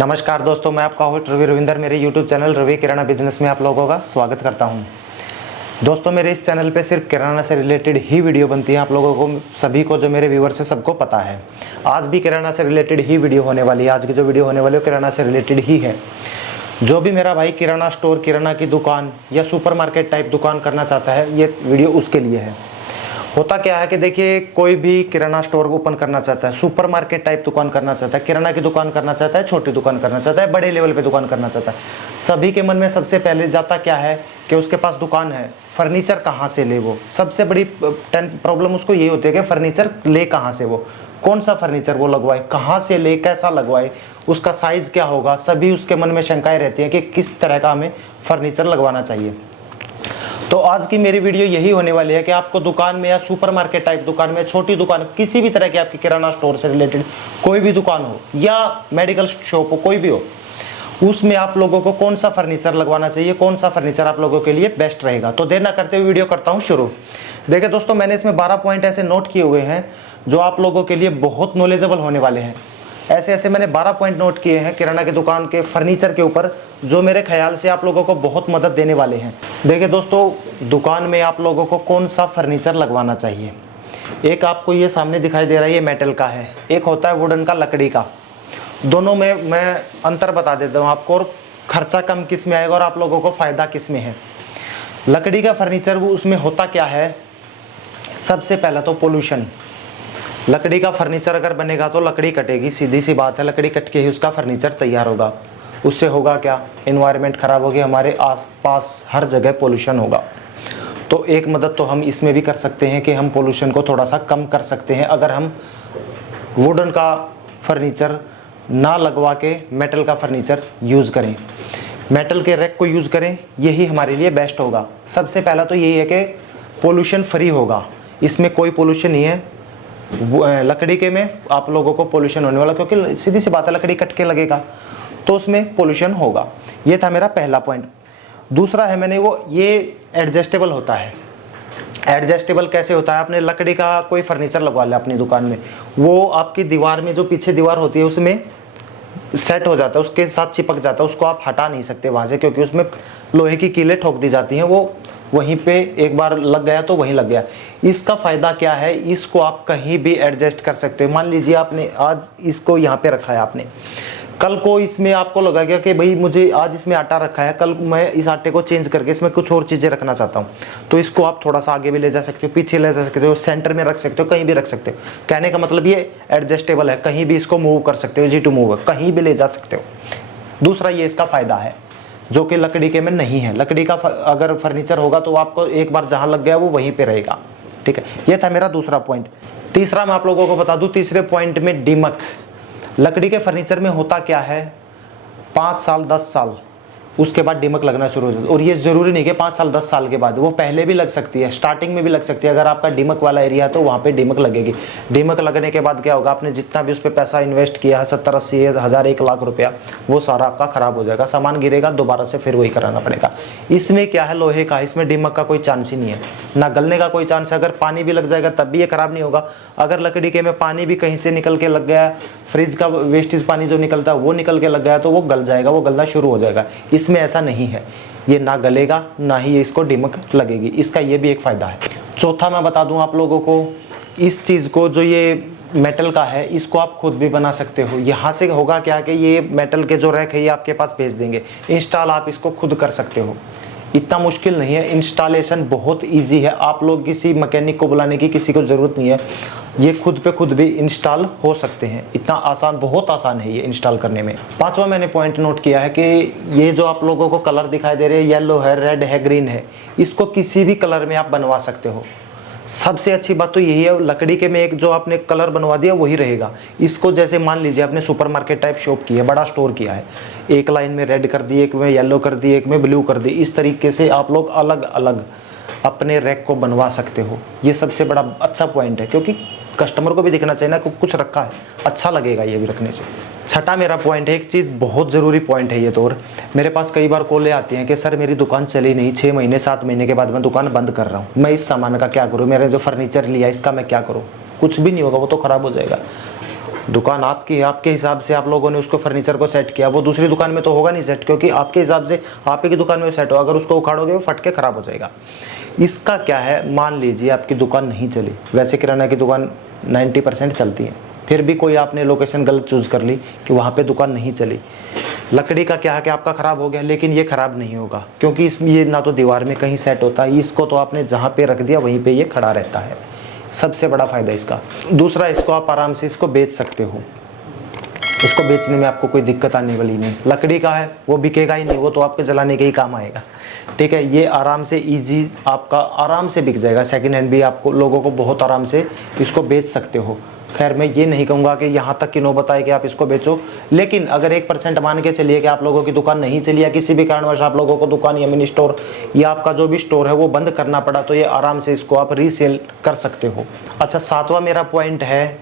नमस्कार दोस्तों, मैं आपका होस्ट रवि रविंदर मेरे YouTube चैनल रवि किराना बिजनेस में आप लोगों का स्वागत करता हूं। दोस्तों, मेरे इस चैनल पे सिर्फ किराना से रिलेटेड ही वीडियो बनती है। आप लोगों को सभी को, जो मेरे व्यूअर्स है, सबको पता है। आज भी किराना से रिलेटेड ही वीडियो होने वाली है। आज की जो वीडियो होने वाली है किराना से रिलेटेड ही है। जो भी मेरा भाई किराना स्टोर, किराना की दुकान या सुपरमार्केट टाइप दुकान करना चाहता है, ये वीडियो उसके लिए है। होता क्या है कि देखिए, कोई भी किराना स्टोर ओपन करना चाहता है, सुपरमार्केट टाइप दुकान करना चाहता है, किराना की दुकान करना चाहता है, छोटी दुकान करना चाहता है, बड़े लेवल पे दुकान करना चाहता है, सभी के मन में सबसे पहले जाता क्या है कि उसके पास दुकान है, फर्नीचर कहाँ से ले। वो सबसे बड़ी प्रॉब्लम उसको ये होती है कि फर्नीचर ले कहाँ से, वो कौन सा फर्नीचर वो लगवाए, कहाँ से ले, कैसा लगवाए, उसका साइज क्या होगा, सभी उसके मन में शंकाएं रहती हैं कि किस तरह का हमें फर्नीचर लगवाना चाहिए। तो आज की मेरी वीडियो यही होने वाली है कि आपको दुकान में या सुपरमार्केट टाइप दुकान में, छोटी दुकान, किसी भी तरह की आपकी किराना स्टोर से रिलेटेड कोई भी दुकान हो या मेडिकल शॉप हो, कोई भी हो, उसमें आप लोगों को कौन सा फर्नीचर लगवाना चाहिए, कौन सा फर्नीचर आप लोगों के लिए बेस्ट रहेगा। तो देर ना करते हुए वीडियो करता हूं शुरू। देखिए दोस्तों, मैंने इसमें 12 पॉइंट ऐसे नोट किए हुए हैं जो आप लोगों के लिए बहुत नॉलेजेबल होने वाले हैं। ऐसे ऐसे मैंने 12 पॉइंट नोट किए हैं किराना की दुकान के फर्नीचर के ऊपर, जो मेरे ख्याल से आप लोगों को बहुत मदद देने वाले हैं। देखिए दोस्तों, दुकान में आप लोगों को कौन सा फर्नीचर लगवाना चाहिए। एक आपको ये सामने दिखाई दे रहा है, ये मेटल का है, एक होता है वुडन का, लकड़ी का। दोनों में मैं अंतर बता देता हूँ आपको, और खर्चा कम किस में आएगा और आप लोगों को फ़ायदा किस में है। लकड़ी का फर्नीचर, वो उसमें होता क्या है, सबसे पहला तो पोल्यूशन। लकड़ी का फर्नीचर अगर बनेगा तो लकड़ी कटेगी, सीधी सी बात है, लकड़ी कट के ही उसका फर्नीचर तैयार होगा। उससे होगा क्या, एनवायरनमेंट खराब होगी, हमारे आसपास हर जगह पोल्यूशन होगा। तो एक मदद तो हम इसमें भी कर सकते हैं कि हम पोल्यूशन को थोड़ा सा कम कर सकते हैं, अगर हम वुडन का फर्नीचर ना लगवा के मेटल का फर्नीचर यूज़ करें, मेटल के रैक को यूज़ करें, यही हमारे लिए बेस्ट होगा। सबसे पहला तो यही है कि पोल्यूशन फ्री होगा, इसमें कोई पोल्यूशन नहीं है। लकड़ी के में आप लोगों को पोल्यूशन होने वाला, क्योंकि सीधी सी बात है, लकड़ी कट के लगेगा तो उसमें पोल्यूशन होगा। ये था मेरा पहला पॉइंट। दूसरा है, मैंने वो ये एडजस्टेबल होता है। एडजस्टेबल कैसे होता है, आपने लकड़ी का कोई फर्नीचर लगवा लिया अपनी दुकान में, वो आपकी दीवार में, जो पीछे दीवार होती है उसमें सेट हो जाता है, उसके साथ चिपक जाता है, उसको आप हटा नहीं सकते वहाँ से, क्योंकि उसमें लोहे की कीलें ठोक दी जाती हैं। वो वहीं पे एक बार लग गया तो वहीं लग गया। इसका फ़ायदा क्या है, इसको आप कहीं भी एडजस्ट कर सकते हो। मान लीजिए आपने आज इसको यहाँ पे रखा है, आपने कल को इसमें आपको लगा गया कि भाई मुझे आज इसमें आटा रखा है, कल मैं इस आटे को चेंज करके इसमें कुछ और चीज़ें रखना चाहता हूँ, तो इसको आप थोड़ा सा आगे भी ले जा सकते हो, पीछे ले जा सकते हो, सेंटर में रख सकते हो, कहीं भी रख सकते हो। कहने का मतलब ये एडजस्टेबल है, कहीं भी इसको मूव कर सकते हो, जी टू मूव, कहीं भी ले जा सकते हो। दूसरा ये इसका फ़ायदा है जो कि लकड़ी के में नहीं है। लकड़ी का अगर फर्नीचर होगा तो आपको एक बार जहाँ लग गया वो वहीं पे रहेगा। ठीक है, ये था मेरा दूसरा पॉइंट। तीसरा मैं आप लोगों को बता दूं, तीसरे पॉइंट में दीमक। लकड़ी के फर्नीचर में होता क्या है, 5 साल 10 साल उसके बाद दीमक लगना शुरू हो जाता है। और ये ज़रूरी नहीं कि 5 साल 10 साल के बाद, वो पहले भी लग सकती है, स्टार्टिंग में भी लग सकती है। अगर आपका दीमक वाला एरिया है तो वहाँ पे दीमक लगेगी। दीमक लगने के बाद क्या होगा, आपने जितना भी उस पर पैसा इन्वेस्ट किया है, 70 80 हज़ार 1 लाख रुपया, वो सारा आपका ख़राब हो जाएगा, सामान गिरेगा, दोबारा से फिर वही कराना पड़ेगा। इसमें क्या है, लोहे का, इसमें दीमक का कोई चांस ही नहीं है, ना गलने का कोई चांस है। अगर पानी भी लग जाएगा तब भी ये ख़राब नहीं होगा। अगर लकड़ी के में पानी भी कहीं से निकल के लग गया, फ्रिज का वेस्टेज पानी जो निकलता है वो निकल के लग गया, तो वो गल जाएगा, वो गलना शुरू हो जाएगा। इसमें ऐसा नहीं है, ये ना गलेगा ना ही इसको दीमक लगेगी। इसका ये भी एक फ़ायदा है। चौथा मैं बता दूं आप लोगों को, इस चीज़ को, जो ये मेटल का है, इसको आप खुद भी बना सकते हो। यहाँ से होगा क्या कि ये मेटल के जो रैक है ये आपके पास भेज देंगे, इंस्टॉल आप इसको खुद कर सकते हो। इतना मुश्किल नहीं है, इंस्टॉलेशन बहुत इजी है। आप लोग किसी मैकेनिक को बुलाने की किसी को ज़रूरत नहीं है, ये खुद पे खुद भी इंस्टॉल हो सकते हैं। इतना आसान, बहुत आसान है ये इंस्टॉल करने में। पांचवा मैंने पॉइंट नोट किया है कि ये जो आप लोगों को कलर दिखाई दे रहे हैं, येलो है, रेड है, ग्रीन है, इसको किसी भी कलर में आप बनवा सकते हो। सबसे अच्छी बात तो यही है, लकड़ी के में एक जो आपने कलर बनवा दिया वही रहेगा। इसको जैसे मान लीजिए आपने सुपरमार्केट टाइप शॉप की है, बड़ा स्टोर किया है, एक लाइन में रेड कर दी, एक में येलो कर दी, एक में ब्लू कर दी, इस तरीके से आप लोग अलग अलग अपने रैक को बनवा सकते हो। ये सबसे बड़ा अच्छा पॉइंट है, क्योंकि कस्टमर को भी दिखना चाहिए ना कि कुछ रखा है, अच्छा लगेगा ये भी रखने से। छठा मेरा पॉइंट है, एक चीज़ बहुत ज़रूरी पॉइंट है ये तो, और मेरे पास कई बार कॉलें आती हैं कि सर मेरी दुकान चली नहीं, 6 महीने 7 महीने के बाद मैं दुकान बंद कर रहा हूँ, मैं इस सामान का क्या करूँ, मेरे जो फर्नीचर लिया इसका मैं क्या करूँ। कुछ भी नहीं होगा, वो तो ख़राब हो जाएगा। दुकान आपकी है, आपके हिसाब से आप लोगों ने उसको फर्नीचर को सेट किया, वो दूसरी दुकान में तो होगा नहीं सेट, क्योंकि आपके हिसाब से आप ही की दुकान में सेट हो। अगर उसको उखाड़ोगे वो फट के खराब हो जाएगा। इसका क्या है, मान लीजिए आपकी दुकान नहीं चली, वैसे किराना की दुकान 90% चलती है, फिर भी कोई आपने लोकेशन गलत चूज कर ली कि वहाँ पे दुकान नहीं चली, लकड़ी का क्या है कि आपका ख़राब हो गया, लेकिन ये ख़राब नहीं होगा क्योंकि इसमें ये ना तो दीवार में कहीं सेट होता है, इसको तो आपने जहाँ पे रख दिया वहीं पे ये खड़ा रहता है। सबसे बड़ा फ़ायदा इसका। दूसरा, इसको आप आराम से इसको बेच सकते हो, इसको बेचने में आपको कोई दिक्कत आने वाली नहीं। लकड़ी का है वो बिकेगा ही नहीं, वो तो आपके जलाने के ही काम आएगा, ठीक है। ये आराम से ईजी आपका आराम से बिक जाएगा। सेकंड हैंड भी आपको लोगों को बहुत आराम से इसको बेच सकते हो। खैर मैं ये नहीं कहूँगा कि यहाँ तक कि नौबत आए कि आप इसको बेचो, लेकिन अगर 1% मान के चलिए कि आप लोगों की दुकान नहीं चली या किसी भी कारणवश आप लोगों को दुकान या मिनी स्टोर या आपका जो भी स्टोर है वो बंद करना पड़ा, तो ये आराम से इसको आप रीसेल कर सकते हो। अच्छा, 7वां मेरा पॉइंट है,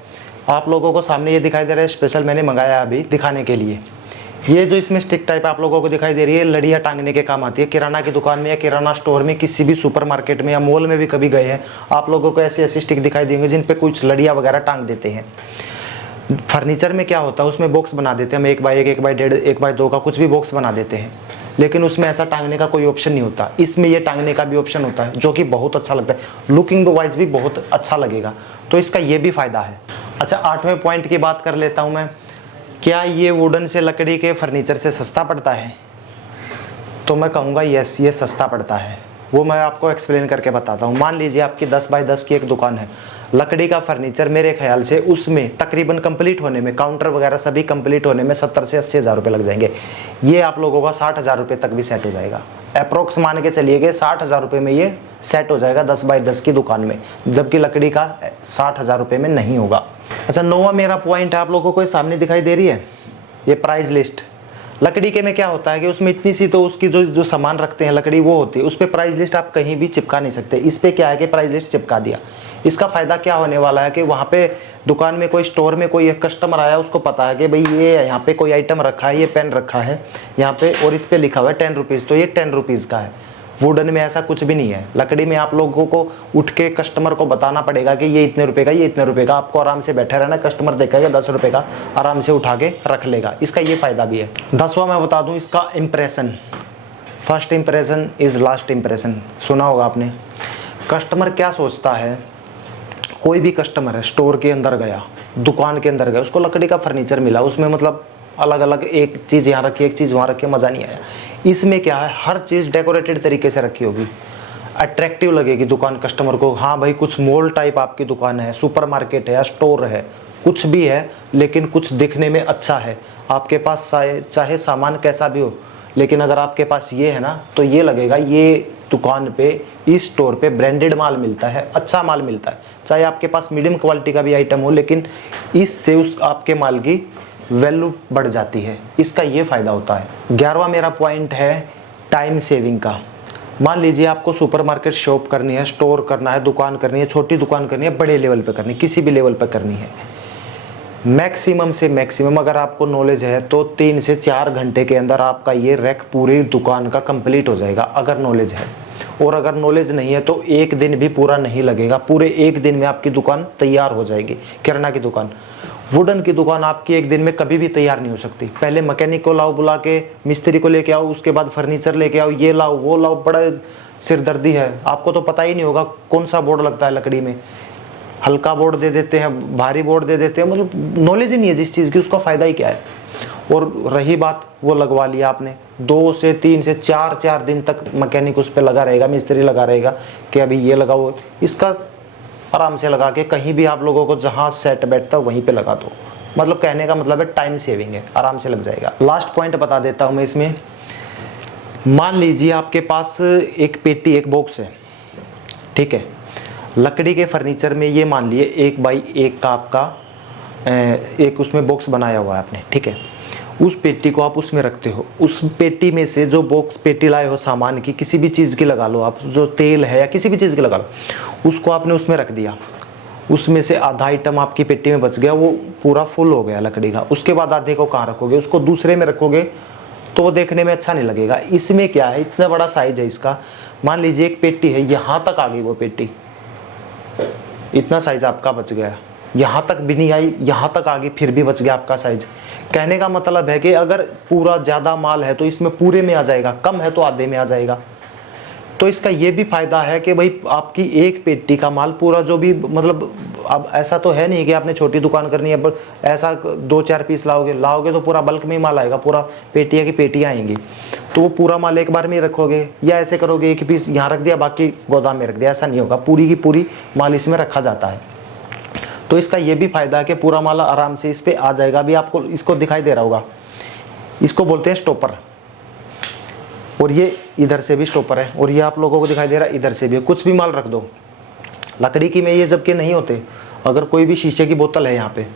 आप लोगों को सामने ये दिखाई दे रहा है, स्पेशल मैंने मंगाया अभी दिखाने के लिए। ये जो इसमें स्टिक टाइप आप लोगों को दिखाई दे रही है, लड़ियाँ टांगने के काम आती है। किराना की दुकान में या किराना स्टोर में, किसी भी सुपर मार्केट में या मॉल में भी कभी गए हैं, आप लोगों को ऐसी ऐसी स्टिक दिखाई देंगे जिन पे कुछ लड़ियाँ वगैरह टांग देते हैं। फर्नीचर में क्या होता है, उसमें बॉक्स बना देते हैं, हम 1x1, 1x1.5, 1x2 का कुछ भी बॉक्स बना देते हैं, लेकिन उसमें ऐसा टांगने का कोई ऑप्शन नहीं होता। इसमें ये टांगने का भी ऑप्शन होता है, जो कि बहुत अच्छा लगता है, लुकिंग वाइज भी बहुत अच्छा लगेगा, तो इसका ये भी फायदा है। अच्छा, 8वें पॉइंट की बात कर लेता हूँ मैं, क्या ये वुडन से लकड़ी के फर्नीचर से सस्ता पड़ता है? तो मैं कहूँगा यस, ये सस्ता पड़ता है। वो मैं आपको एक्सप्लेन करके बताता हूँ। मान लीजिए आपकी 10x10 की एक दुकान है, लकड़ी का फर्नीचर मेरे ख्याल से उसमें तकरीबन कंप्लीट होने में, काउंटर वगैरह सभी कंप्लीट होने में 70 से 80 हज़ार रुपये लग जाएंगे। ये आप लोगों का 60 हज़ार रुपये तक भी सेट हो जाएगा। अप्रोक्स मान के चलिए कि 60 हज़ार रुपये में ये सेट हो जाएगा 10x10 की दुकान में, जबकि लकड़ी का 60 हज़ार रुपये में नहीं होगा। अच्छा, 9वां मेरा पॉइंट है, आप लोगों को सामने दिखाई दे रही है ये प्राइस लिस्ट। लकड़ी के में क्या होता है कि उसमें इतनी सी तो उसकी जो सामान रखते हैं लकड़ी वो होती है, उस पर प्राइस लिस्ट आप कहीं भी चिपका नहीं सकते। इस पे क्या है कि प्राइस लिस्ट चिपका दिया। इसका फ़ायदा क्या होने वाला है कि वहाँ पे दुकान में कोई स्टोर में कोई कस्टमर आया, उसको पता है कि भाई ये यहाँ पे कोई आइटम रखा है, ये पेन रखा है यहाँ पे और इस पे लिखा हुआ है 10 रुपीज़, तो ये 10 रुपीज़ का है। वुडन में ऐसा कुछ भी नहीं है। लकड़ी में आप लोगों को उठ के कस्टमर को बताना पड़ेगा कि ये इतने रुपए का, ये इतने रुपए का। आपको आराम से बैठे रहना, कस्टमर देखेगा 10 रुपए का, आराम से उठा के रख लेगा। इसका ये फायदा भी है। 10वां मैं बता दूं, इसका impression. First impression is last impression, सुना होगा आपने। कस्टमर क्या सोचता है, कोई भी कस्टमर है, स्टोर के अंदर गया, दुकान के अंदर गया, उसको लकड़ी का फर्नीचर मिला, उसमें मतलब अलग अलग एक चीज़ यहाँ रखी, एक चीज़ वहाँ रखी, मज़ा नहीं आया। इसमें क्या है, हर चीज़ डेकोरेटेड तरीके से रखी होगी, अट्रैक्टिव लगेगी दुकान कस्टमर को। हाँ भाई, कुछ मॉल टाइप आपकी दुकान है, सुपर मार्केट है या स्टोर है, कुछ भी है, लेकिन कुछ दिखने में अच्छा है। आपके पास चाहे सामान कैसा भी हो, लेकिन अगर आपके पास ये है ना, तो ये लगेगा ये दुकान पे, इस स्टोर पे ब्रांडेड माल मिलता है, अच्छा माल मिलता है। चाहे आपके पास मीडियम क्वालिटी का भी आइटम हो, लेकिन इससे उस आपके माल की वैल्यू बढ़ जाती है। इसका ये फ़ायदा होता है। 11वां मेरा पॉइंट है टाइम सेविंग का। मान लीजिए आपको सुपरमार्केट शॉप करनी है, स्टोर करना है, दुकान करनी है, छोटी दुकान करनी है, बड़े लेवल पे करनी है, किसी भी लेवल पे करनी है, मैक्सिमम से मैक्सिमम अगर आपको नॉलेज है तो 3 से 4 घंटे के अंदर आपका ये रैक पूरी दुकान का कंप्लीट हो जाएगा, अगर नॉलेज है। और अगर नॉलेज नहीं है तो 1 दिन भी पूरा नहीं लगेगा, पूरे 1 दिन में आपकी दुकान तैयार हो जाएगी। किराना की दुकान, वुडन की दुकान आपकी 1 दिन में कभी भी तैयार नहीं हो सकती। पहले मैकेनिक को लाओ बुला के, मिस्त्री को लेके आओ, उसके बाद फर्नीचर लेके आओ, ये लाओ वो लाओ, बड़ा सिरदर्दी है। आपको तो पता ही नहीं होगा कौन सा बोर्ड लगता है लकड़ी में, हल्का बोर्ड दे देते हैं, भारी बोर्ड दे देते हैं, मतलब नॉलेज ही नहीं है जिस चीज़ की, उसका फ़ायदा ही क्या है। और रही बात, वो लगवा लिया आपने, 2 से 3 से 4 दिन तक मैकेनिक उस पर लगा रहेगा, मिस्त्री लगा रहेगा कि अभी ये लगाओ, इसका आराम से लगा के कहीं भी आप लोगों को जहाँ सेट बैठता है वहीं पे लगा दो। मतलब कहने का मतलब है टाइम सेविंग है, आराम से लग जाएगा। लास्ट पॉइंट बता देता हूँ मैं इसमें। मान लीजिए आपके पास एक पेटी, एक बॉक्स है, ठीक है, लकड़ी के फर्नीचर में। ये मान लिए 1x1 का आपका एक उसमें बॉक्स बनाया हुआ है आपने, ठीक है। उस पेटी को आप उसमें रखते हो, उस पेटी में से जो बॉक्स पेटी लाए हो सामान की, किसी भी चीज़ की लगा लो आप, जो तेल है या किसी भी चीज़ की लगा लो, उसको आपने उसमें रख दिया। उसमें से आधा आइटम आपकी पेटी में बच गया, वो पूरा फुल हो गया लकड़ी का। उसके बाद आधे को कहाँ रखोगे, उसको दूसरे में रखोगे तो वो देखने में अच्छा नहीं लगेगा। इसमें क्या है, इतना बड़ा साइज है इसका, मान लीजिए एक पेटी है, यहाँ तक आ गई वो पेटी, इतना साइज आपका बच गया। यहाँ तक भी नहीं आई, यहाँ तक आ गई, फिर भी बच गया आपका साइज। कहने का मतलब है कि अगर पूरा ज़्यादा माल है तो इसमें पूरे में आ जाएगा, कम है तो आधे में आ जाएगा। तो इसका ये भी फायदा है कि भाई आपकी एक पेटी का माल पूरा जो भी, मतलब अब ऐसा तो है नहीं कि आपने छोटी दुकान करनी है पर ऐसा 2-4 पीस लाओगे तो पूरा बल्क में ही माल आएगा, पूरा पेटियाँ की पेटियाँ आएंगी। तो वो पूरा माल एक बार में ही रखोगे, या ऐसे करोगे एक पीस यहाँ रख दिया बाकी गोदाम में रख दिया, ऐसा नहीं होगा, पूरी की पूरी माल इसमें रखा जाता है। तो इसका ये भी फायदा है कि पूरा माल आराम से इस पर आ जाएगा। अभी आपको इसको दिखाई दे रहा होगा, इसको बोलते हैं स्टॉपर, और ये इधर से भी स्टॉपर है, और ये आप लोगों को दिखाई दे रहा है इधर से भी। कुछ भी माल रख दो, लकड़ी की में ये जबकि नहीं होते। अगर कोई भी शीशे की बोतल है, यहाँ पे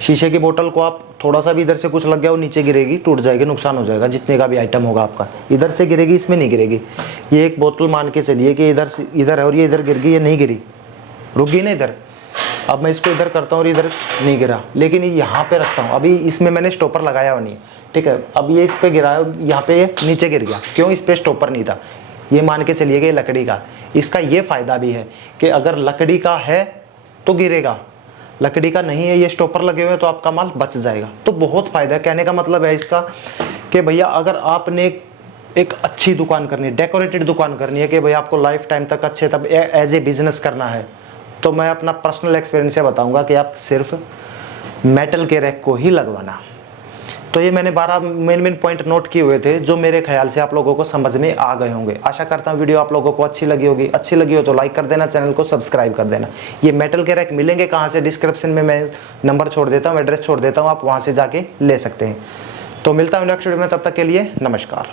शीशे की बोतल को आप थोड़ा सा भी इधर से कुछ लग गया वो नीचे गिरेगी, टूट जाएगी, नुकसान हो जाएगा, जितने का भी आइटम होगा आपका। इधर से गिरेगी, इसमें नहीं गिरेगी। ये एक बोतल मान के चलिए कि इधर है और ये इधर गिर गई, ये नहीं गिरी, रुक गई ना इधर। अब मैं इसको इधर करता हूँ और इधर नहीं गिरा, लेकिन ये यहाँ पे रखता हूँ, अभी इसमें मैंने स्टॉपर लगाया हुआ नहीं, ठीक है। अब ये इस पे गिरा, यहाँ पे नीचे गिर गया, क्यों? इस पे स्टॉपर नहीं था। ये मान के चलिए कि लकड़ी का। इसका ये फायदा भी है कि अगर लकड़ी का है तो गिरेगा, लकड़ी का नहीं है, ये स्टॉपर लगे हुए हैं तो आपका माल बच जाएगा। तो बहुत फायदा है। कहने का मतलब है इसका कि भैया अगर आपने एक अच्छी दुकान करनी है, डेकोरेटेड दुकान करनी है कि भैया आपको लाइफ टाइम तक अच्छे तब एज ए बिजनेस करना है, तो मैं अपना पर्सनल एक्सपीरियंस से बताऊंगा कि आप सिर्फ मेटल के रैक को ही लगवाना। तो ये मैंने 12 मेन पॉइंट नोट किए हुए थे जो मेरे ख्याल से आप लोगों को समझ में आ गए होंगे। आशा करता हूँ वीडियो आप लोगों को अच्छी लगी होगी। अच्छी लगी हो तो लाइक कर देना, चैनल को सब्सक्राइब कर देना। ये मेटल के रैक मिलेंगे कहाँ से? डिस्क्रिप्शन में मैं नंबर छोड़ देता हूँ, एड्रेस छोड़ देता हूँ, आप वहाँ से जाके ले सकते हैं। तो मिलता हूँ नेक्स्ट वीडियो में, तब तक के लिए नमस्कार।